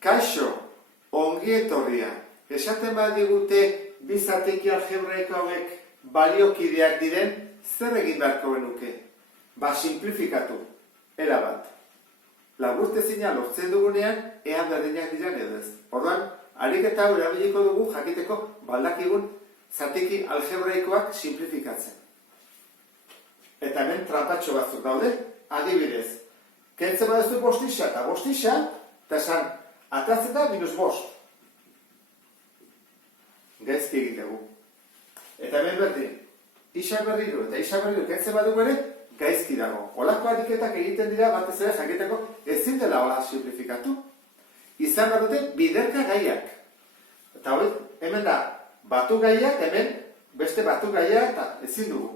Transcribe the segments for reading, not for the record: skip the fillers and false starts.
Kaixo, ongi etorria. Esaten badigute bi zatiki algebraiko hauek baliokideak diren, zer egin beharko genuke? Simplifikatu, erabat. Laburtezina lortzen dugunean, ea berdinak diren edo ez. Orduan, ariketa hau erabiliko dugu jakiteko baldakigun zatiki algebraikoak simplifikatzen. Eta hemen trampatxo batzuk daude, adibidez. Kentzen baduzu bostixa eta bostixa, eta esan, atatzen da -5. Gaizki egitegu. Eta hemen berdin, isa berriro eta isa berriro kentzen badugu ere, gaizki dago. Olako ariketak egiten dira batez ere jakiteko ezin dela hola simplifikatu. Izan bat dute biderka gaiak. Eta hori, hemen da, batu gaiak, hemen beste batu gaiak eta ezin dugu.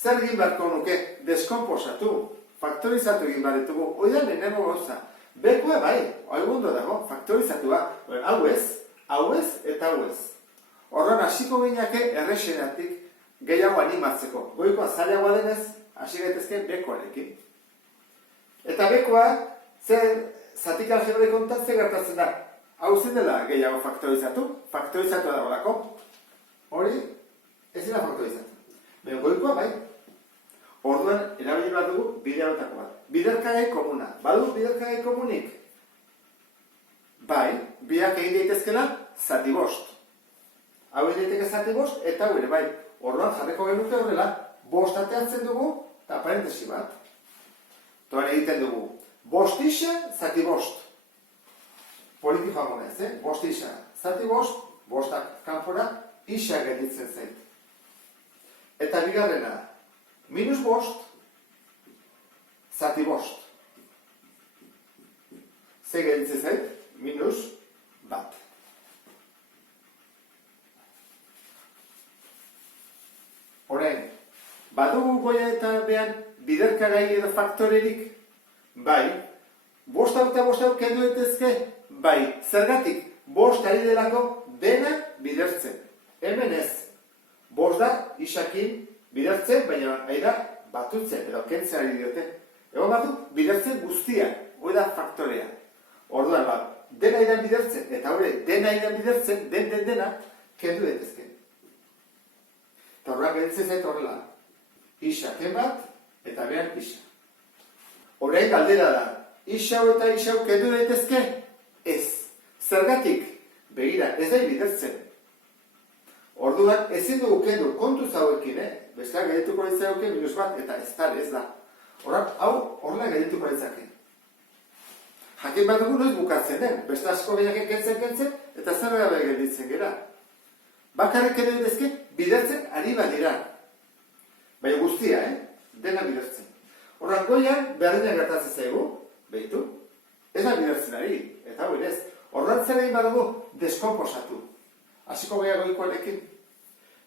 Zer egin beharko nuke? Deskomposatu, faktorizatu egin behar ditugu. Hoi da lehenengo gauza. Bekoa bai, ondo dago, faktorizatua. Hau ez eta hau ez. Horren hasiko gineake errexenatik gehiago animatzeko. Goikoa zailagoa denez, hasi gaitezke bekoarekin. Eta bekoa, zatik algebraiko honetan zer gertatzen da? Hau zen dela gehiago faktorizatu, faktorizatu dagoelako. Hori, ez dira faktorizatu. Baina goikoa bai. Orduan, erabili bat dugu bide hauetako bat. Biderkagai komuna. Badu biderkagai komunik? Bai, biak egin daitezkela zati bost. Hau egin daiteke zati bost, eta hau ere bai. Orduan jarriko genuke horrela, bost ateatzen dugu, eta parentesi bat. Toan egiten dugu, bostixa, zati bost. Poliki jamonez, bostixa, zati bost, bostak kanpora, isa gelditzen zait. Eta bigarrena, -5, zati bost. Ze gelditzen zait? -1. Horein, badugu goia eta behan biderkagai edo faktorerik? Bai. Bost hau eta bost hau kendu daitezke? Bai. Zergatik, bost ari delako dena bidertzen. Hemen ez. Bost da, isakin bidertzen, baina ari da batutzen, edo kentzen ari diote. Egon batu, bidertzen guztia, hori da faktorea. Orduan bat, dena idan bidertzen, eta hori dena idan bidertzen, dena, kendu daitezke. Eta horrela gelditzen zait horrela. Isa ken bat, eta behan isa. Horrein galdera da, isa hau eta isa hau kendu daitezke? Ez. Zergatik, begira, ez da bidertzen. Orduan, ezin dugu kendu kontuz hauekin, Besteak geldituko litzake -1, eta ez da. Hau horrela geldituko litzake. Jakin bat dugu noiz bukatzen den, beste asko gehiak kentzen, eta zer gabe gelditzen gera. Bakarrik ere daitezke, bidertzen ari badira. Baina guztia, dena bidertzen. Horrak goian, berdina gertatzen zaigu, behitu, ez da bidertzen ari, eta hau ez. Horrak zer egin badugu, deskomposatu. Hasiko gehiago goikoarekin.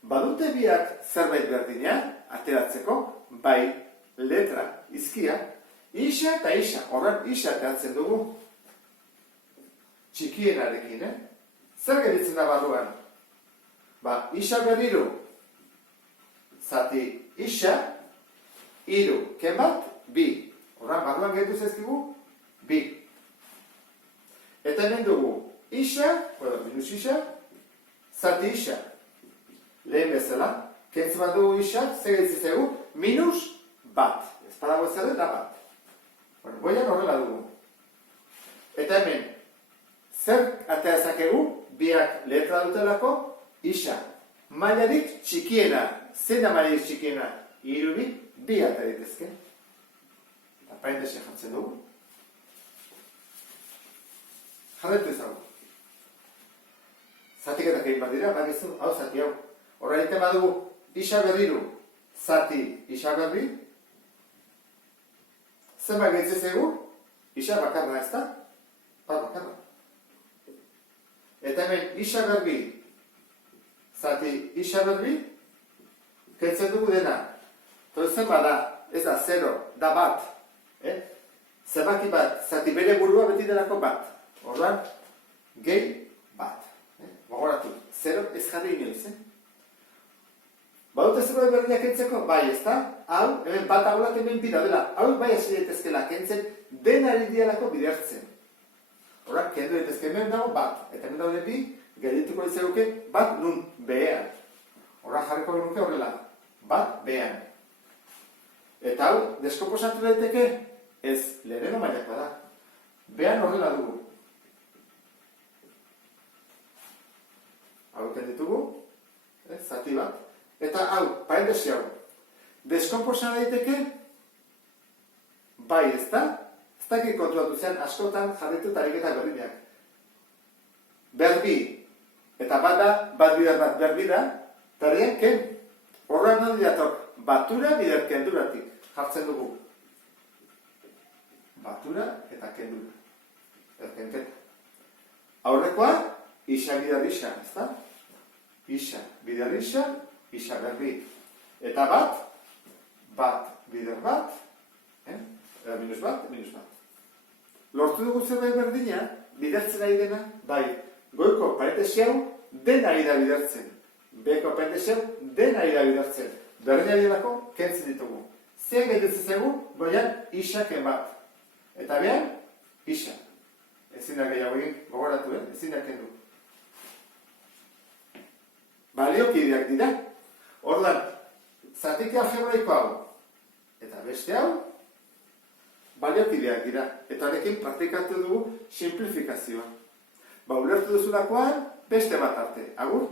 Badute biak zerbait berdina, ateratzeko, bai, letra, izkia, isa eta isa, horren isa ateratzen dugu. Txikienarekin, Zer geritzen da barruan? Isa berriru, zati isa, iru, ken bat, bi. Horren barruan geritu zezkigu, bi. Eta hemen dugu, isa, minus isa, zati isa. Lehen bezala, kentzen bat dugu isa, zer geritzen zaigu, -1. Ez badago ez da bat. Goian horrela dugu. Eta hemen, zer ateazakegu, biak letra dutelako, isa. Mailarik txikiena, zein da mailarik txikiena, irubi, bi ateritezke. Eta parentesi jartzen dugu. Jarretu ezagu. Zatiketak egin bat dira, bagizu, hau zati hau. Horra egiten badugu, isa berriru, zati isa berri. Zenbat gehitzen zaigu, isa bakarra ez da? Bakarra. Eta hemen isa berri, zati isa berri, kentzen dugu dena. Zenbat da, ez da, 0, da bat. Zenbaki bat, zati bere burua beti delako bat. Orduan, gehi bat. Gogoratu, 0 ez jarri inoiz, Badute zerbait berdinak kentzeko? Bai, ez da? Hau, hemen bat agulat hemen bida dela. Hau bai hasi daitezkela kentzen, denari dialako bidertzen. Hora, kendu daitezke hemen dago bat, eta hemen daude bi, geldituko ditzaguke bat nun behean. Hora jarriko genuke horrela, bat behean. Eta hau, deskomposatu daiteke, ez, lehenengo mailakoa da. Behean horrela dugu. Hau ditugu, zati bat. Eta hau, parentesi hau. Deskomposa daiteke, bai ez da, ez dakit kontuatu zen askotan jarritu eta ariketa berdinak. Berbi, eta bat da, bat bider bat berbi da, eta harian ken, horrean handi dator, batura bider kenduratik jartzen dugu. Batura eta kendura. Erkenketa. Aurrekoa, isa bider isa, ez da? Isa bider isa, isa berbi. Eta bat bider bat, minus bat. Lortu dugu zerbait berdina, bidertzen ari dena, bai, goiko parentesi hau den ari da bidertzen. Beko parentesi hau den ari da bidertzen. Berdina direlako, kentzen ditugu. Zean gelditzen zegu, goian isaken bat. Eta behan, isa. Ezin da gehiago egin, gogoratu, ezin da kendu. Baliokideak dira. Ordan, zatiki algebraiko hau, eta beste hau, baliokideak dira. Eta honekin praktikatu dugu simplifikazioa. Ulertu duzulakoan, beste bat arte. Agur?